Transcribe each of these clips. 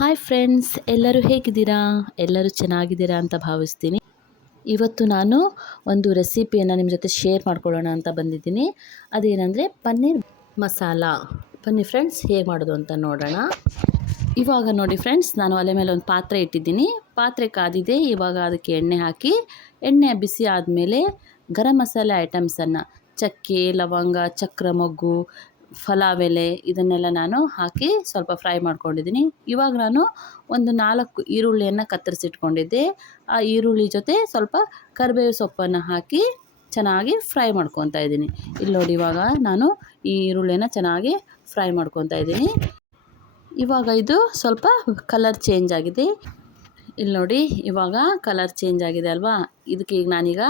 Hi friends, ಎಲ್ಲರೂ ಹೇಗಿದ್ದೀರಾ? ಎಲ್ಲರೂ ಚೆನ್ನಾಗಿದ್ದೀರಾ ಅಂತ ಭಾವಿಸ್ತೀನಿ. ಇವತ್ತು ನಾನು ಒಂದು ರೆಸಿಪಿಯನ್ನು ನಿಮ್ಮ ಜೊತೆ ಶೇರ್ ಮಾಡ್ಕೊಳ್ಳೋಣ ಅಂತ ಬಂದಿದ್ದೀನಿ. ಅದೇನೆಂದರೆ ಪನ್ನೀರ್ ಮಸಾಲ. ಬನ್ನಿ ಫ್ರೆಂಡ್ಸ್, ಹೇಗೆ ಮಾಡೋದು ಅಂತ ನೋಡೋಣ. ಇವಾಗ ನೋಡಿ ಫ್ರೆಂಡ್ಸ್, ನಾನು ಒಲೆ ಮೇಲೆ ಒಂದು ಪಾತ್ರೆ ಇಟ್ಟಿದ್ದೀನಿ. ಪಾತ್ರೆ ಕಾದಿದೆ. ಇವಾಗ ಅದಕ್ಕೆ ಎಣ್ಣೆ ಹಾಕಿ, ಎಣ್ಣೆ ಬಿಸಿ ಆದಮೇಲೆ ಗರಂ ಮಸಾಲೆ ಐಟಮ್ಸನ್ನು ಚಕ್ಕೆ, ಲವಂಗ, ಚಕ್ರ ಮೊಗ್ಗು, ಪಲಾವ್ ಎಲೆ ಇದನ್ನೆಲ್ಲ ನಾನು ಹಾಕಿ ಸ್ವಲ್ಪ ಫ್ರೈ ಮಾಡ್ಕೊಂಡಿದ್ದೀನಿ. ಇವಾಗ ನಾನು ಒಂದು 4 ಈರುಳ್ಳಿಯನ್ನು ಕತ್ತರಿಸಿಟ್ಕೊಂಡಿದ್ದೆ. ಆ ಈರುಳ್ಳಿ ಜೊತೆ ಸ್ವಲ್ಪ ಕರಿಬೇವು ಸೊಪ್ಪನ್ನು ಹಾಕಿ ಚೆನ್ನಾಗಿ ಫ್ರೈ ಮಾಡ್ಕೊತಾ ಇದ್ದೀನಿ. ಇಲ್ಲಿ ನೋಡಿ, ಇವಾಗ ನಾನು ಈ ಈರುಳ್ಳಿನ ಚೆನ್ನಾಗಿ ಫ್ರೈ ಮಾಡ್ಕೊತಾ ಇದ್ದೀನಿ. ಇವಾಗ ಇದು ಸ್ವಲ್ಪ ಕಲರ್ ಚೇಂಜ್ ಆಗಿದೆ. ಇಲ್ಲಿ ನೋಡಿ, ಇವಾಗ ಕಲರ್ ಚೇಂಜ್ ಆಗಿದೆ ಅಲ್ವಾ? ಇದಕ್ಕೆ ಈಗ ನಾನೀಗ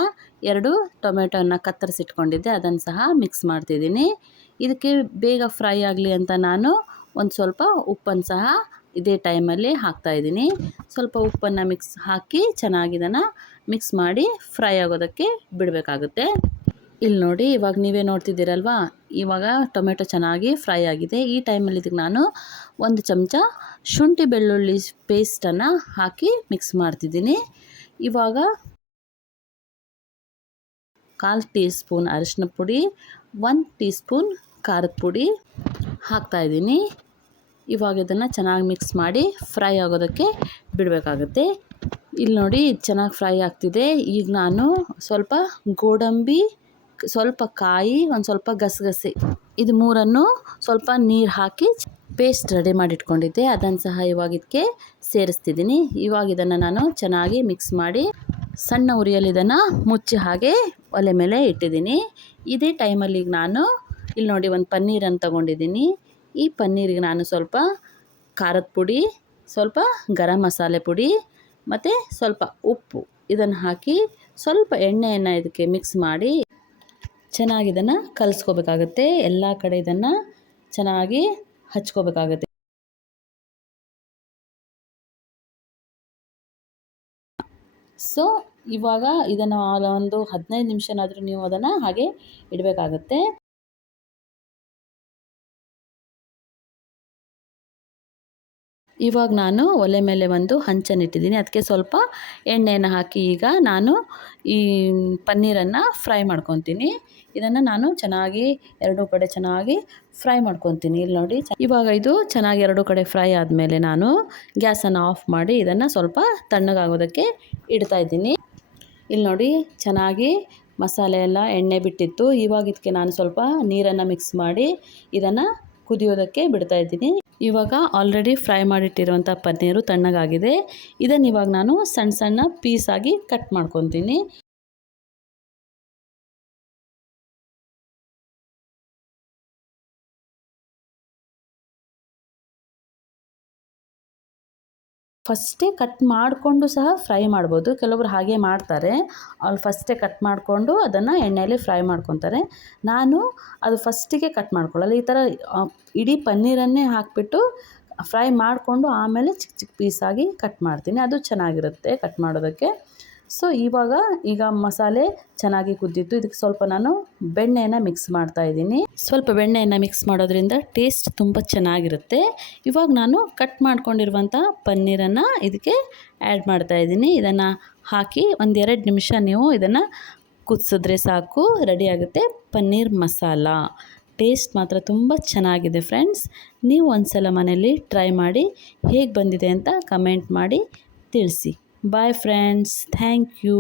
2 ಟೊಮೆಟೊನ ಕತ್ತರಿಸಿಟ್ಕೊಂಡಿದ್ದೆ, ಅದನ್ನು ಸಹ ಮಿಕ್ಸ್ ಮಾಡ್ತಿದ್ದೀನಿ. ಇದಕ್ಕೆ ಬೇಗ ಫ್ರೈ ಆಗಲಿ ಅಂತ ನಾನು ಒಂದು ಸ್ವಲ್ಪ ಉಪ್ಪನ್ನು ಸಹ ಇದೇ ಟೈಮಲ್ಲಿ ಹಾಕ್ತಾಯಿದ್ದೀನಿ. ಸ್ವಲ್ಪ ಉಪ್ಪನ್ನು ಹಾಕಿ ಚೆನ್ನಾಗಿ ಇದನ್ನು ಮಿಕ್ಸ್ ಮಾಡಿ ಫ್ರೈ ಆಗೋದಕ್ಕೆ ಬಿಡಬೇಕಾಗುತ್ತೆ. ಇಲ್ಲಿ ನೋಡಿ, ಇವಾಗ ನೀವೇ ನೋಡ್ತಿದ್ದೀರಲ್ವಾ? ಇವಾಗ ಟೊಮೆಟೊ ಚೆನ್ನಾಗಿ ಫ್ರೈ ಆಗಿದೆ. ಈ ಟೈಮಲ್ಲಿ ಇದಕ್ಕೆ ನಾನು 1 ಚಮಚ ಶುಂಠಿ ಬೆಳ್ಳುಳ್ಳಿ ಪೇಸ್ಟನ್ನು ಹಾಕಿ ಮಿಕ್ಸ್ ಮಾಡ್ತಿದ್ದೀನಿ. ಇವಾಗ 1/4 ಟೀ ಸ್ಪೂನ್ ಅರಿಶಿನ ಪುಡಿ, 1 ಟೀ ಸ್ಪೂನ್ ಖಾರದ ಪುಡಿ ಹಾಕ್ತಾಯಿದ್ದೀನಿ. ಇವಾಗ ಇದನ್ನು ಚೆನ್ನಾಗಿ ಮಿಕ್ಸ್ ಮಾಡಿ ಫ್ರೈ ಆಗೋದಕ್ಕೆ ಬಿಡಬೇಕಾಗುತ್ತೆ. ಇಲ್ಲಿ ನೋಡಿ, ಚೆನ್ನಾಗಿ ಫ್ರೈ ಆಗ್ತಿದೆ. ಈಗ ನಾನು ಸ್ವಲ್ಪ ಗೋಡಂಬಿ, ಸ್ವಲ್ಪ ಕಾಯಿ, ಒಂದು ಸ್ವಲ್ಪ ಗಸಗಸೆ, ಇದು 3 ಸ್ವಲ್ಪ ನೀರು ಹಾಕಿ ಪೇಸ್ಟ್ ರೆಡಿ ಮಾಡಿಟ್ಕೊಂಡಿದ್ದೆ, ಅದನ್ನು ಸಹ ಇವಾಗ ಇದಕ್ಕೆ ಸೇರಿಸ್ತಿದ್ದೀನಿ. ಇವಾಗ ಇದನ್ನು ನಾನು ಚೆನ್ನಾಗಿ ಮಿಕ್ಸ್ ಮಾಡಿ ಸಣ್ಣ ಉರಿಯಲ್ಲಿ ಇದನ್ನು ಮುಚ್ಚಿ ಹಾಗೆ ಒಲೆ ಮೇಲೆ ಇಟ್ಟಿದ್ದೀನಿ. ಇದೇ ಟೈಮಲ್ಲಿ ಈಗ ನಾನು ಇಲ್ಲಿ ನೋಡಿ ಒಂದು ಪನ್ನೀರನ್ನು ತೊಗೊಂಡಿದ್ದೀನಿ. ಈ ಪನ್ನೀರಿಗೆ ನಾನು ಸ್ವಲ್ಪ ಖಾರದ ಪುಡಿ, ಸ್ವಲ್ಪ ಗರಂ ಮಸಾಲೆ ಪುಡಿ ಮತ್ತು ಸ್ವಲ್ಪ ಉಪ್ಪು ಇದನ್ನು ಹಾಕಿ ಸ್ವಲ್ಪ ಎಣ್ಣೆಯನ್ನು ಇದಕ್ಕೆ ಮಿಕ್ಸ್ ಮಾಡಿ ಚೆನ್ನಾಗಿ ಇದನ್ನು ಕಲಿಸ್ಕೋಬೇಕಾಗುತ್ತೆ. ಎಲ್ಲ ಕಡೆ ಇದನ್ನು ಚೆನ್ನಾಗಿ ಹಚ್ಕೋಬೇಕಾಗುತ್ತೆ. ಸೊ ಇವಾಗ ಇದನ್ನು ಒಂದು 15 ನಿಮಿಷನಾದರೂ ನೀವು ಅದನ್ನು ಹಾಗೆ ಇಡಬೇಕಾಗುತ್ತೆ. ಇವಾಗ ನಾನು ಒಲೆ ಮೇಲೆ ಒಂದು ಹಂಚನ್ನು ಇಟ್ಟಿದ್ದೀನಿ. ಅದಕ್ಕೆ ಸ್ವಲ್ಪ ಎಣ್ಣೆಯನ್ನು ಹಾಕಿ ಈಗ ನಾನು ಈ ಪನ್ನೀರನ್ನು ಫ್ರೈ ಮಾಡ್ಕೊತೀನಿ. ಇದನ್ನು ನಾನು ಚೆನ್ನಾಗಿ 2 ಕಡೆ ಚೆನ್ನಾಗಿ ಫ್ರೈ ಮಾಡ್ಕೊತೀನಿ. ಇಲ್ಲಿ ನೋಡಿ, ಇವಾಗ ಇದು ಚೆನ್ನಾಗಿ 2 ಕಡೆ ಫ್ರೈ ಆದಮೇಲೆ ನಾನು ಗ್ಯಾಸನ್ನು ಆಫ್ ಮಾಡಿ ಇದನ್ನು ಸ್ವಲ್ಪ ತಣ್ಣಗಾಗೋದಕ್ಕೆ ಇಡ್ತಾಯಿದ್ದೀನಿ. ಇಲ್ಲಿ ನೋಡಿ, ಚೆನ್ನಾಗಿ ಮಸಾಲೆ ಎಲ್ಲ ಎಣ್ಣೆ ಬಿಟ್ಟಿತ್ತು. ಇವಾಗ ಇದಕ್ಕೆ ನಾನು ಸ್ವಲ್ಪ ನೀರನ್ನು ಮಿಕ್ಸ್ ಮಾಡಿ ಇದನ್ನು ಕುದಿಯೋದಕ್ಕೆ ಬಿಡ್ತಾಯಿದ್ದೀನಿ. ಇವಾಗ ಆಲ್ರೆಡಿ ಫ್ರೈ ಮಾಡಿಟ್ಟಿರುವಂಥ ಪನ್ನೀರು ತಣ್ಣಗಾಗಿದೆ. ಇದನ್ನು ಇವಾಗ ನಾನು ಸಣ್ಣ ಸಣ್ಣ ಪೀಸಾಗಿ ಕಟ್ ಮಾಡ್ಕೊತೀನಿ. ಫಸ್ಟೇ ಕಟ್ ಮಾಡಿಕೊಂಡು ಸಹ ಫ್ರೈ ಮಾಡ್ಬೋದು. ಕೆಲವೊಬ್ರು ಹಾಗೆ ಮಾಡ್ತಾರೆ. ಅವ್ರು ಫಸ್ಟೇ ಕಟ್ ಮಾಡಿಕೊಂಡು ಅದನ್ನು ಎಣ್ಣೆಯಲ್ಲಿ ಫ್ರೈ ಮಾಡ್ಕೊತಾರೆ. ನಾನು ಅದು ಫಸ್ಟಿಗೆ ಕಟ್ ಮಾಡ್ಕೊಳ್ಳಲ್ಲ. ಈ ಥರ ಇಡೀ ಪನ್ನೀರನ್ನೇ ಹಾಕಿಬಿಟ್ಟು ಫ್ರೈ ಮಾಡಿಕೊಂಡು ಆಮೇಲೆ ಚಿಕ್ಕ ಚಿಕ್ಕ ಪೀಸಾಗಿ ಕಟ್ ಮಾಡ್ತೀನಿ. ಅದು ಚೆನ್ನಾಗಿರುತ್ತೆ ಕಟ್ ಮಾಡೋದಕ್ಕೆ. ಸೊ ಈಗ ಮಸಾಲೆ ಚೆನ್ನಾಗಿ ಕುದ್ದಿತ್ತು. ಇದಕ್ಕೆ ಸ್ವಲ್ಪ ನಾನು ಬೆಣ್ಣೆಯನ್ನು ಮಿಕ್ಸ್ ಮಾಡ್ತಾಯಿದ್ದೀನಿ. ಸ್ವಲ್ಪ ಬೆಣ್ಣೆಯನ್ನು ಮಿಕ್ಸ್ ಮಾಡೋದ್ರಿಂದ ಟೇಸ್ಟ್ ತುಂಬ ಚೆನ್ನಾಗಿರುತ್ತೆ. ಇವಾಗ ನಾನು ಕಟ್ ಮಾಡ್ಕೊಂಡಿರುವಂಥ ಪನ್ನೀರನ್ನು ಇದಕ್ಕೆ ಆ್ಯಡ್ ಮಾಡ್ತಾಯಿದ್ದೀನಿ. ಇದನ್ನು ಹಾಕಿ 1-2 ನಿಮಿಷ ನೀವು ಇದನ್ನು ಕುದಿಸಿದ್ರೆ ಸಾಕು, ರೆಡಿಯಾಗುತ್ತೆ ಪನ್ನೀರ್ ಮಸಾಲ. ಟೇಸ್ಟ್ ಮಾತ್ರ ತುಂಬ ಚೆನ್ನಾಗಿದೆ ಫ್ರೆಂಡ್ಸ್. ನೀವು ಒಂದ್ಸಲ ಮನೆಯಲ್ಲಿ ಟ್ರೈ ಮಾಡಿ ಹೇಗೆ ಬಂದಿದೆ ಅಂತ ಕಮೆಂಟ್ ಮಾಡಿ ತಿಳಿಸಿ. Bye friends, thank you.